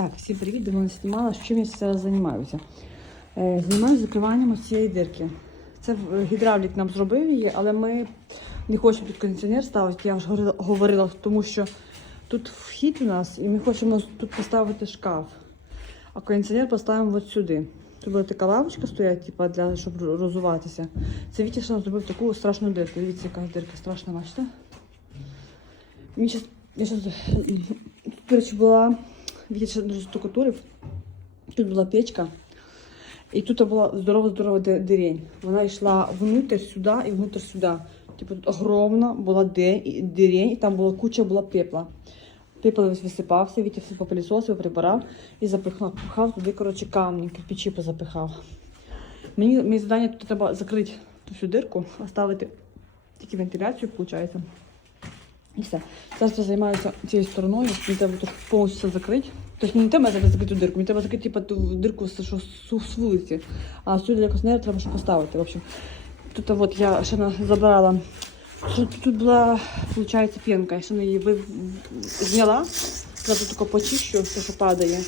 Так, всім привіт, давно не знімала. Чим я зараз займаюся? Е, Займаюся закриванням цієї дирки. Це е, гідравлік нам зробив її, але ми не хочемо тут кондиціонер ставити. Я вже говорила- тому що тут вхід у нас, і ми хочемо тут поставити шкаф. А кондиціонер поставимо от сюди. Тут буде така лавочка стоять, типу, для, щоб розуватися. Це Вітя що зробив таку страшну дирку. Дивіться, яка дирка страшна, бачите? Він щас, я тут, була ще дуже штукатурив. Тут була печка. І тут була здорова-здорова дирень. Вона йшла внутрь сюди і внутрь сюди. Типу тут огромна була дирень, і там була куча була пепла. Пепел весь висипався, Вітя все попилісосив, прибирав і запихав пихав туди, коротше, камні, кирпичі позапихав. Мені моє завдання тут треба закрити всю дирку, оставити тільки вентиляцію, виходить. І все. Зараз я займаюся цією стороною, мені треба повністю все закрити. Тобто не треба зараз закрити дирку, мені треба закрити типу, ту дирку що з, вулиці. А сюди якось не треба ще поставити. В общем, тут от я ще забрала. Тут, тут була, виходить, пінка, я ще не її ви- зняла. Зараз тільки почищу, все, що падає.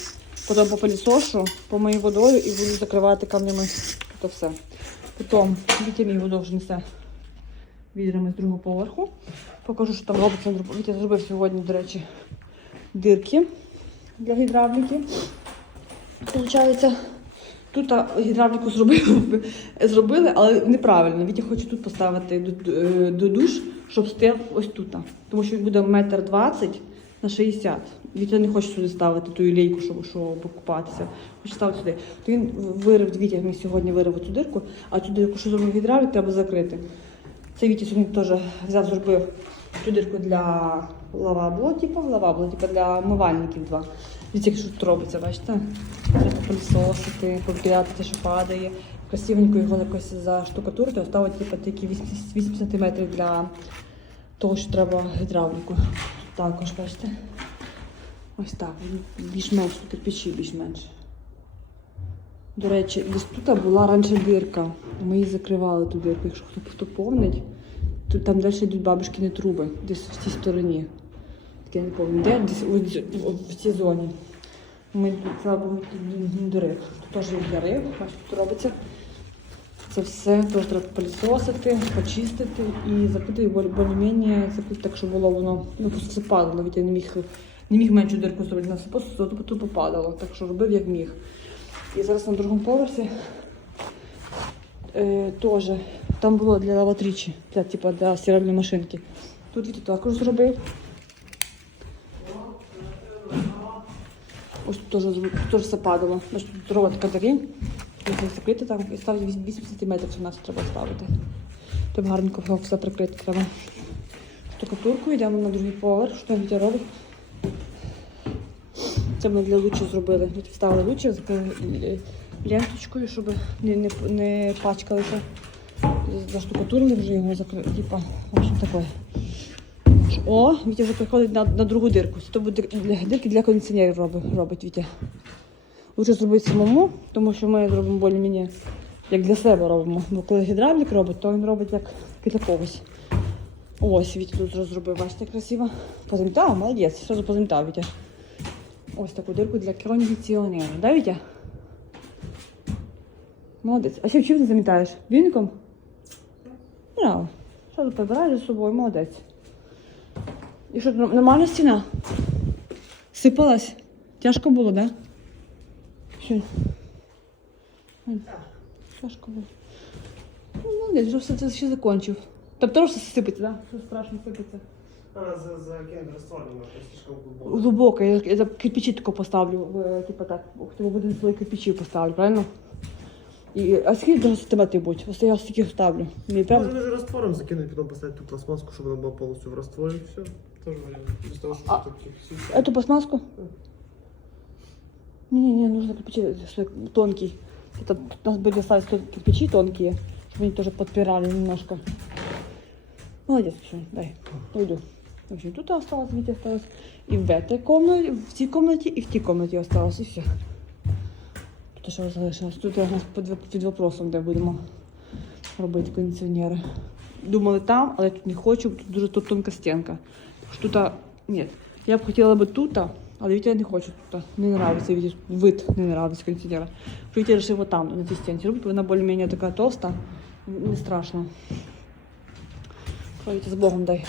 Потім попилісошу, помию водою і буду закривати камнями тут все. Потім Вітя мій воду вже несе відрами з другого поверху. Покажу, що там робиться. Вітя зробив сьогодні, до речі, дирки для гідравліки. Получається, тут гідравліку зробили, зробили, але неправильно. Вітя хоче тут поставити до, е, душ, щоб стояв ось тут. Тому що він буде метр двадцять на 60. Вітя не хоче сюди ставити ту лейку, щоб, щоб покупатися. Хоче ставити сюди. То він вирив, Вітя мені сьогодні вирив цю дирку, а цю дирку, що зробив гідравлік, треба закрити. Це Вітя сьогодні теж взяв, зробив цю для лавабло, типу, лавабло, типу для умивальників два. Дивіться, що тут робиться, бачите? Треба пилісосити, побіляти те, що падає. Красивенько його якось заштукатурити, оставити типу, такі 8, 8 см для того, що треба гідравліку. Також, бачите? Ось так, більш-менш, кирпичі більш-менш. До речі, десь тут була раніше дирка. Ми її закривали ту дирку, якщо хто, хто помнить. Тут там далі йдуть бабушкіні труби, десь в цій стороні. Так я не пам'ятаю, де десь ось в цій зоні. Ми тут слава Богу, тут. Тут теж є риб, бачите, тут робиться. Це все теж треба пилісосити, почистити і закрити його закрити так, щоб було воно ну, просто падало. Від я не міг, не міг меншу дирку зробити, на все просто тупо тупо падало. Так що робив як міг. І зараз на другому поверсі е, теж там було для лаватрічі, для, типу, для стиральної машинки. Тут Вітя також зробив. Ось тут теж, теж все падало. Значить, тут здорова така дирень. Можна закрити там і ставити 8 см у нас треба ставити. Тобто гарненько його все прикрити треба. Штукатурку йдемо на другий поверх. Що Вітя робить? Це ми для лучі зробили. Тут вставили лучі, закрили е, ленточкою, щоб не, не, не пачкалися. Заштукатурили вже його закрили. Типа, в общем, таке. О, Вітя вже приходить на, на другу дирку. Це буде для дирки для кондиціонерів робить, робить Вітя. Лучше зробити самому, тому що ми зробимо більш-менш як для себе робимо. Бо коли гідравлік робить, то він робить як для когось. Ось Вітя тут вже зробив, бачите, красиво. Позамітав, молодець, що позамітав Вітя. Ось таку дирку для кондиціонера. Да, Вітя? Молодець. А ще чим ти замітаєш? Віником? Браво. Що ти прибираєш за собою? Молодець. І що, нормальна стіна? Сипалась? Тяжко було, да? Що? Тяжко було. Ну, молодець, вже все це ще закончив. Тобто теж все сипеться, да? Що страшно сипеться? Она за, закинет раствор немножко, слишком глубоко. Глубоко. Я, я за кирпичи только поставлю. в, Типа так, хотя бы один слой кирпичей поставлю, правильно? І, а скільки должно сантиметрів бути? Ось я стільки ставлю. Мені прям... Можно же раствором закинуть, потом поставить ту пластмасску, чтобы она была полностью в растворе. Все, тоже вариант. Без того, что А- тут все. Эту пластмасску? Не-не-не, нужно кирпичи слой тонкий. Это у нас были ставить слой кирпичи тонкие, чтобы они тоже подпирали немножко. Молодец, все, дай, уйду. В общем, тут осталось, видите, осталось. И в этой комнате, в цій комнате, и в тій комнате осталось, и все. Тут що залишилось? Тут у нас під, вопросом, де будемо робити кондиціонери. Думали там, але тут не хочу, тут дуже тут тонка стінка. Тут, ні. Я б хотіла би тут, Але Вітя не хоче тут. Не нравиться Вітя, вид не нравиться кондиціонера. Вітя вирішив там, на цій стінці робити, вона більш-менш така товста, не страшно. Вітя з Богом дай.